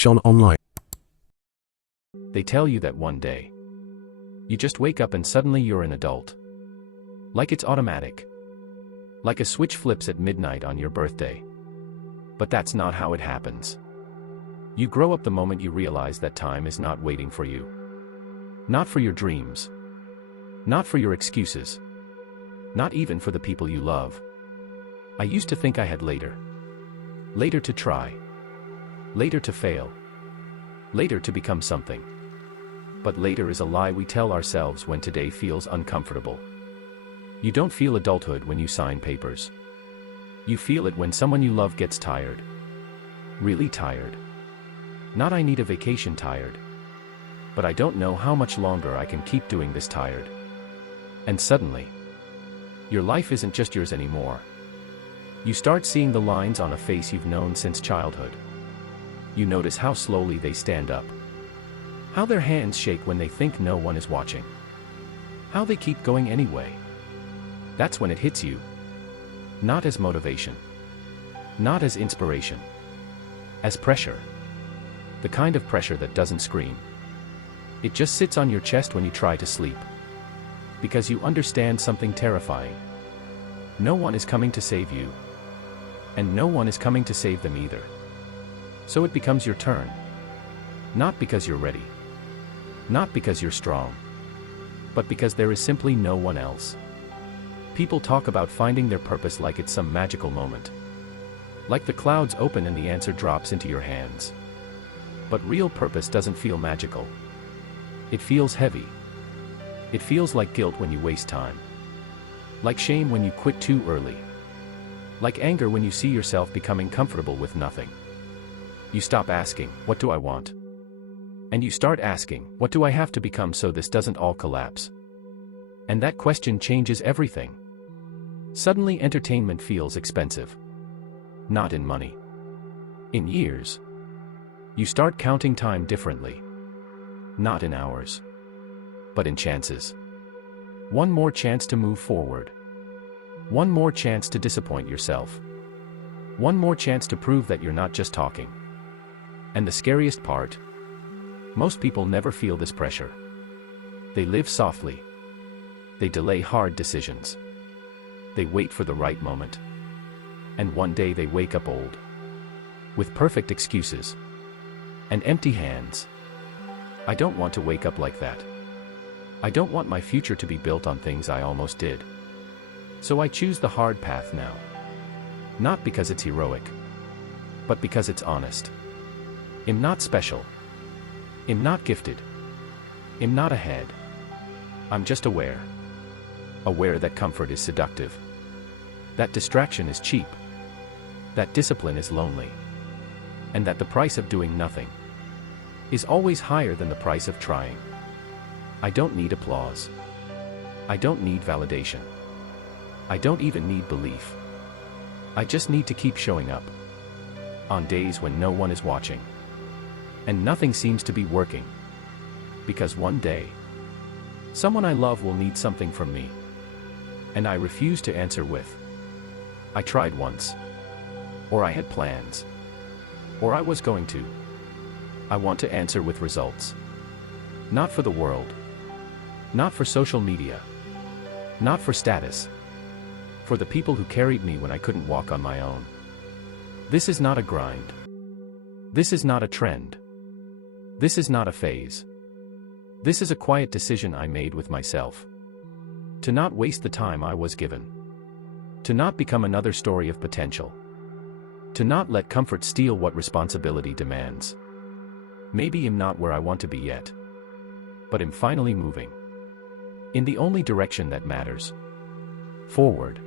SHON Online. They tell you that one day, you just wake up and suddenly you're an adult. Like it's automatic. Like a switch flips at midnight on your birthday. But that's not how it happens. You grow up the moment you realize that time is not waiting for you. Not for your dreams. Not for your excuses. Not even for the people you love. I used to think I had later. Later to try. Later to fail. Later to become something. But later is a lie we tell ourselves when today feels uncomfortable. You don't feel adulthood when you sign papers. You feel it when someone you love gets tired. Really tired. Not I need a vacation tired. But I don't know how much longer I can keep doing this tired. And suddenly, your life isn't just yours anymore. You start seeing the lines on a face you've known since childhood. You notice how slowly they stand up. How their hands shake when they think no one is watching. How they keep going anyway. That's when it hits you. Not as motivation. Not as inspiration. As pressure. The kind of pressure that doesn't scream. It just sits on your chest when you try to sleep. Because you understand something terrifying. No one is coming to save you. And no one is coming to save them either. So it becomes your turn. Not because you're ready. Not because you're strong. But because there is simply no one else. People talk about finding their purpose like it's some magical moment. Like the clouds open and the answer drops into your hands. But real purpose doesn't feel magical. It feels heavy. It feels like guilt when you waste time. Like shame when you quit too early. Like anger when you see yourself becoming comfortable with nothing. You stop asking, what do I want? And you start asking, what do I have to become so this doesn't all collapse? And that question changes everything. Suddenly entertainment feels expensive. Not in money. In years. You start counting time differently. Not in hours. But in chances. One more chance to move forward. One more chance to disappoint yourself. One more chance to prove that you're not just talking. And the scariest part? Most people never feel this pressure. They live softly. They delay hard decisions. They wait for the right moment. And one day they wake up old. With perfect excuses. And empty hands. I don't want to wake up like that. I don't want my future to be built on things I almost did. So I choose the hard path now. Not because it's heroic. But because it's honest. I'm not special. I'm not gifted. I'm not ahead. I'm just aware. Aware that comfort is seductive. That distraction is cheap. That discipline is lonely. And that the price of doing nothing is always higher than the price of trying. I don't need applause. I don't need validation. I don't even need belief. I just need to keep showing up. On days when no one is watching. And nothing seems to be working. Because one day, someone I love will need something from me. And I refuse to answer with, I tried once. Or I had plans. Or I was going to. I want to answer with results. Not for the world. Not for social media. Not for status. For the people who carried me when I couldn't walk on my own. This is not a grind. This is not a trend. This is not a phase. This is a quiet decision I made with myself. To not waste the time I was given. To not become another story of potential. To not let comfort steal what responsibility demands. Maybe I'm not where I want to be yet. But I'm finally moving. In the only direction that matters. Forward.